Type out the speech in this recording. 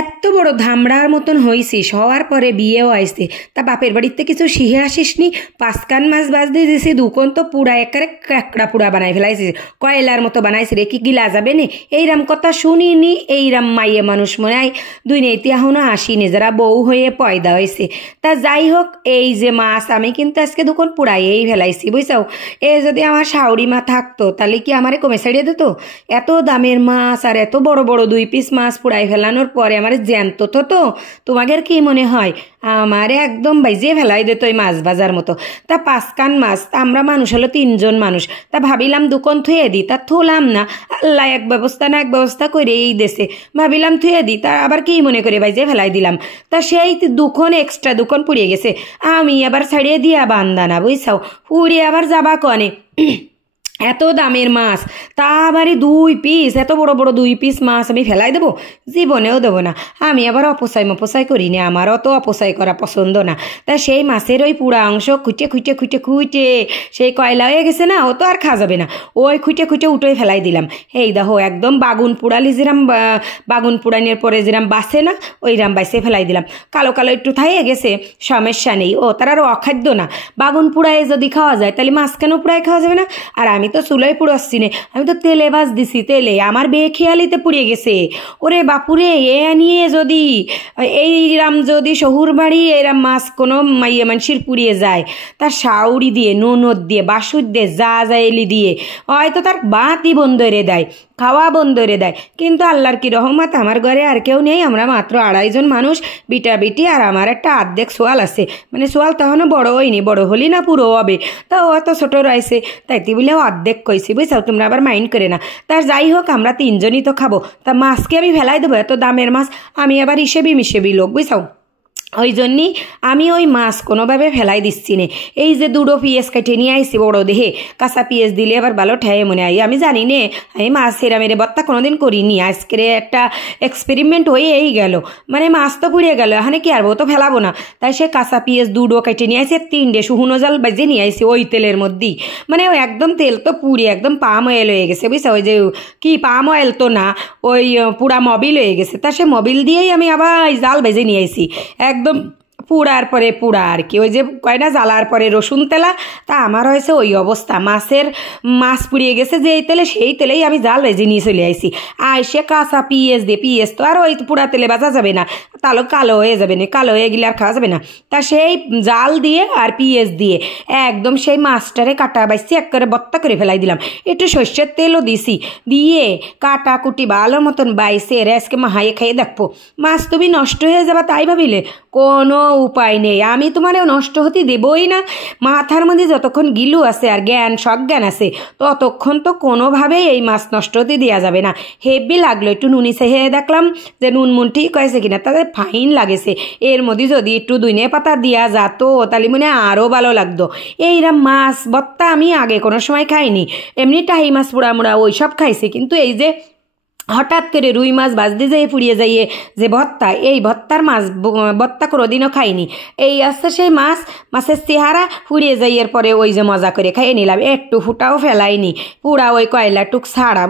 এত বড় ধামড়ার মতন হইছিস, হওয়ার পরে বিয়েও আইসে, তা বাপের বাড়িতে কিছু শিখে আসিসনি? পাঁচকান মাছ বাজতে দিছি, দুকন তো পুরা একেবারে কাঁকড়া পুরা বানাই ফেলাইছিস, কয়লার মতো বানাইছি রে, কি গিলা যাবে নে? এইরাম কথা শুনিনি, এইরাম মাইয়ে মানুষ মনে হয় দুই নেতি এখনো আসিনি, যারা বউ হয়ে পয়দা হয়েছে। তা যাই হোক, এই যে মাছ আমি কিন্তু আজকে দুকন পুরাইয়েই ফেলাইছি, বুঝছাও। এ যদি আমার শাউরি মা থাকতো তাহলে কি আমারে কমে ছাড়িয়ে দিত? এত দামের মাছ আর এত বড় বড় 2 পিস মাছ পুড়াই ফেলানোর পরে আমার জ্যান্ত তো তোমাদের কি মনে হয় আমারে একদম বাইজিয়ে ফেলাই দিত ওই মাছ ভাজার মতো? তা 5 কান মাছ, তা আমরা মানুষ হলো 3জন মানুষ, তা ভাবিলাম দুকন থুয়ে দিই, তা থুলাম না। আল্লাহ এক ব্যবস্থা না এক ব্যবস্থা করে এই দেশে, ভাবিলাম থুয়ে দিই, তা আবার কি মনে করে বাইজিয়ে ফেলাই দিলাম। তা সেই দুখন এক্সট্রা দুখন পুড়িয়ে গেছে, আমি আবার ছাড়িয়ে দিয়া বান্দানা, বুঝছাও, পুড়িয়ে আবার যাবা কনে। এত দামের মাছ, তা আবারই 2 পিস, এত বড় বড় 2 পিস মাছ আমি ফেলাই দেবো? জীবনেও দেবো না। আমি আবার অপচয় করি না, আমারও তো অপচয় করা পছন্দ না। তা সেই মাছের ওই পুরা অংশ খুঁটে খুঁটে খুঁটে খুঁটে সেই কয়লা হয়ে গেছে না, ও তো আর খাওয়া যাবে না, ওই খুঁটে খুঁটে উঠোই ফেলাই দিলাম। এই দেখো একদম বাগুন পুড়ালি যেরাম, বাগুন পুড়ানোর পরে যেরাম বাসে না, ওইরাম বাইসে ফেলাই দিলাম। কালো কালো একটু থাইয়ে গেছে, সমস্যা নেই, ও তার আর অখাদ্য না। বাগুন পুড়ায় যদি খাওয়া যায় তাহলে মাছ কেন পুড়ায় খাওয়া যাবে না? আর আমি তো চুলোয় পুড়াচ্ছি না, আমি তো তেলে ভাজ দিছি, তেলে আমার বেখেয়ালিতে পুড়িয়ে গেছে। ওরে বাপুরে, এ নিয়ে যদি এইরাম যদি শহুর বাড়ি এরাম মাছ কোনো মাইয়ে মানুষের পুড়িয়ে যায়, তার শাউরি দিয়ে, ননদ দিয়ে, বাসুর দিয়ে, যা এলি দিয়ে হয়তো তার বাতি বন্ধ রে দেয়, খাওয়া বন্ধ রে দেয়। কিন্তু আল্লাহর কি রহমত, আমার ঘরে আর কেউ নেই, আমরা মাত্র 2.5জন মানুষ, বিটা বিটি, আর আমার একটা অর্ধেক সোয়াল আছে, মানে সোয়াল তখনও বড় হয়নি, বড় হলি না পুরো হবে, তা ও অত ছোট রয়েছে, তাইতে বলে অর্ধেক কইছি, বুঝছাও, তোমরা আবার মাইন্ড করে না। তার যাই হোক, আমরা 3জনই তো খাবো, তা মাছকে আমি ফেলাই দেবো? এত দামের মাছ, আমি আবার মিশেবি লোক, বুঝছাও। ওই জন্যই আমি ওই মাছ কোনোভাবে ফেলাই দিচ্ছি না। এই যে 2 পিএস কেটে নিয়ে আইসি বড় দেহে, কাঁচা পিএস দিলে আবার ভালো ঠেয়ে মনে হয়, আমি জানি নে, আমি মাছ হেরা মেরে বত্তা কোনোদিন করিনি, আজকের একটা এক্সপেরিমেন্ট হয়েই গেল, মানে মাছ তো পুড়িয়ে গেল, এখানে কি আর তো ফেলাবো না। তাই সে কাঁচা পিএস 2 কেটে নিয়ে আইসি, 3 শুকনো জাল বাজে নিয়ে আইসি ওই তেলের মধ্যেই, মানে ওই একদম তেল তো পুড়িয়ে একদম পাম অয়েল হয়ে গেছে, বুঝছো, ওই যে কি পাম অয়েল তো না, ওই পুরা মবিল হয়ে গেছে। তা সে মবিল দিয়েই আমি আবার জাল ভেজে নিয়ে আইসি, একদম পুড়ার পরে পুড়া আর কি, ওই যে কয় না জ্বালার পরে রসুন তেলা, তা আমার হয়েছে ওই অবস্থা। মাছ পুড়িয়ে গেছে যে এই তেলে, সেই তেলেই আমি জাল ভেজে নিয়ে চলে আইসি। সে কাঁচা পিঁয়াজ দিয়ে, পিঁয়াজ তো আর ওই পুরা তেলে ভাজা যাবে না, তাহলে কালো হয়ে যাবে না, কালো হয়ে গেলে আর খাওয়া যাবে না। তা সেই জাল দিয়ে আর পিঁয়াজ দিয়ে একদম সেই মাছটারে কাটা বাইসি একেবারে বত্তা করে ফেলাই দিলাম, একটু সর্ষের তেলও দিছি, দিয়ে কাটা কুটি ভালো মতন বাইসে আজকে মাহাইয়ে খাইয়ে দেখবো। মাছ তুমি নষ্ট হয়ে যাবা তাই ভাবিলে কোনো উপায় নেই, আমি তোমার নষ্ট হতে দেবই না। মাথার মধ্যে যতক্ষণ গিলু আছে আর সজ্ঞান আছে, ততক্ষণ তো কোনোভাবেই এই মাছ নষ্ট হতে দেওয়া যাবে না। হেভি লাগলো, একটু নুনি চেহে দেখলাম যে নুন মুন ঠিক হয়েছে কিনা, তাদের ফাইন লাগেছে। এর মধ্যে যদি একটু ধনে পাতা দেওয়া যেত তাহলে মনে আরও ভালো লাগতো। এইরকম মাছ ভর্তা আমি আগে কোনো সময় খাইনি, এমনি টাহি মাছ পোড়া মোড়া ওই সব খাইছি, কিন্তু এই যে হঠাৎ করে রুই মাছ বাজতে যাইয়ে পুড়িয়ে যাইয়ে যে ভর্তা, এই ভর্তা কোনোদিনও খাইনি। এই আসছে সেই মাছের চেহারা পুড়িয়ে যাইয়ের পরে ওই যে মজা করে খাইয়ে নিলাম, একটু ফুটাও ফেলাইনি, পুরা ওই কয়লা টুক ছাড়া।